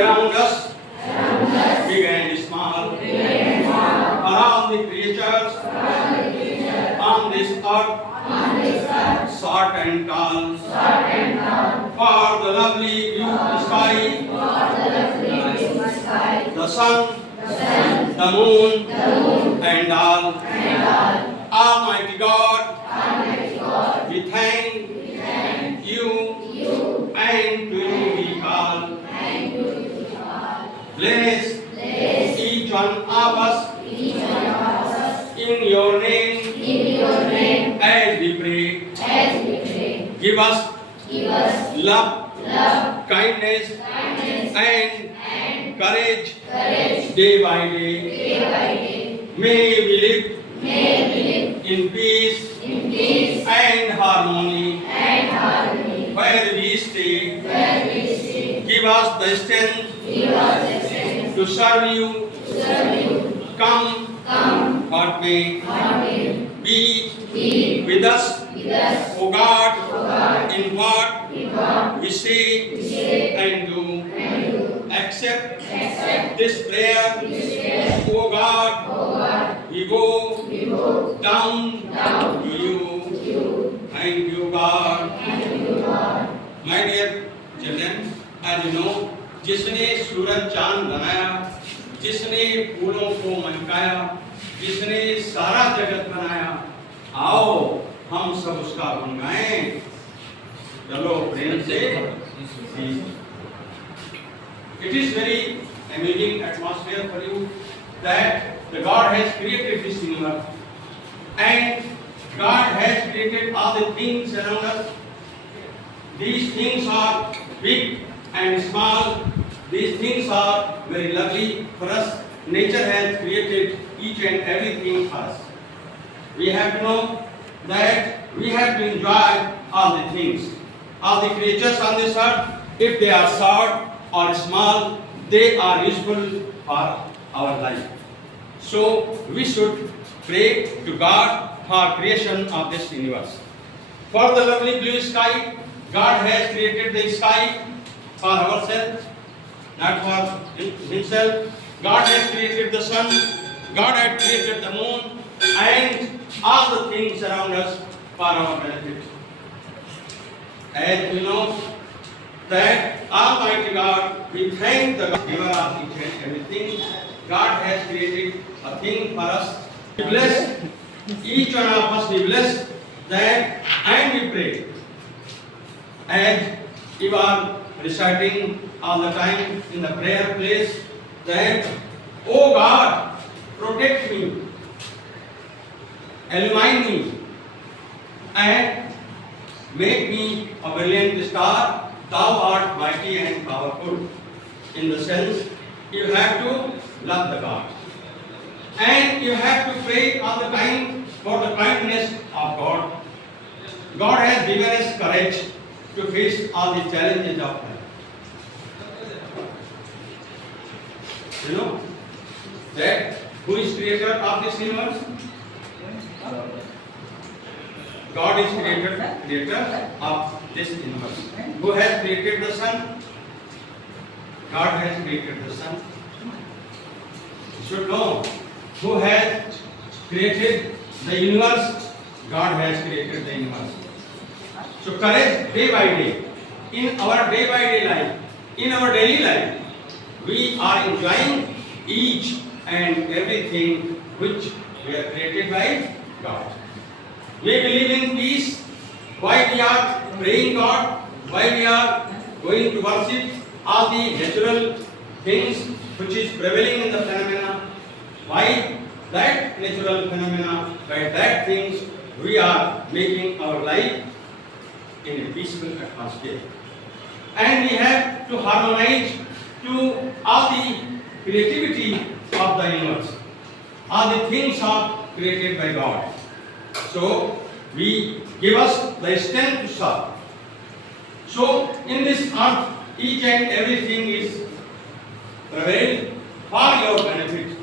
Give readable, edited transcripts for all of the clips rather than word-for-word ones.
around us, big and small, around the creatures on this earth, short and tall, for the lovely blue sky, the sun, the moon, and all. Almighty God, we thank you, and to you we call. Bless each one of us in your name as we pray. Give us love, kindness, and courage day by day. May we live in peace and harmony where we stay. Give us the strength to serve you. Come what may. Be with us, O God, in what we say and do. Accept this prayer, O God. We go down to you. Thank you, God. My dear children, as you know, जिसने सूरज चांद बनाया, जिसने फूलों को महकाया, जिसने सारा जगत बनाया, आओ हम सब उसका गुण गाएं। चलो प्रेम से। It is very amazing atmosphere for you that the God has created this universe, and God has created all the things around us. These things are big and small. These things are very lovely for us. Nature has created each and everything for us. We have to know that we have to enjoy all the things. All the creatures on this earth, if they are short or small, they are useful for our life. So we should pray to God for creation of this universe. For the lovely blue sky, God has created the sky for ourselves, not for himself. God has created the sun, God has created the moon, and all the things around us for our benefit. As we know that Almighty God, we thank the giver of each and everything. God has created a thing for us. We bless each one of us. We bless that, and we pray. As you are reciting all the time in the prayer place, that, oh God, protect me, illumine me, and make me a brilliant star. Thou art mighty and powerful. In the sense, you have to love the God, and you have to pray all the time for the kindness of God. God has given us courage to face all the challenges of life. You know that who is creator of this universe? God is creator of this universe. Who has created the sun? God has created the sun. You should know who has created the universe. God has created the universe. So courage day by day. In our day by day life, in our daily life, we are enjoying each and everything which we are created by God. We believe in peace. Why we are praying God? Why we are going to worship all the natural things which is prevailing in the phenomena? Why that natural phenomena, by that things we are making our life in a peaceful atmosphere. And we have to harmonize to all the creativity of the universe. All the things are created by God. So we give us the strength to serve. So in this earth, each and everything is prevailed for your benefit.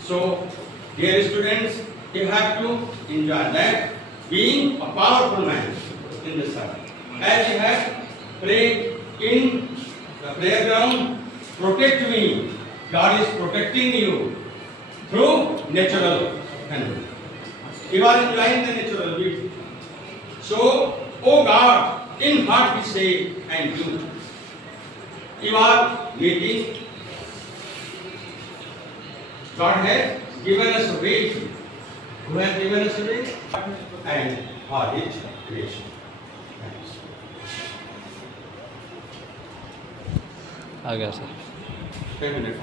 So dear students, you have to enjoy that, being a powerful man in this earth. As you have prayed in the prayer ground, protect me. God is protecting you through natural phenomena. You are enjoying the natural beauty. So, oh God, in what we say and do, you are meeting. God has given us a way. Who has given us a way? And for His creation. Thanks. आ गया sir 10 minutes.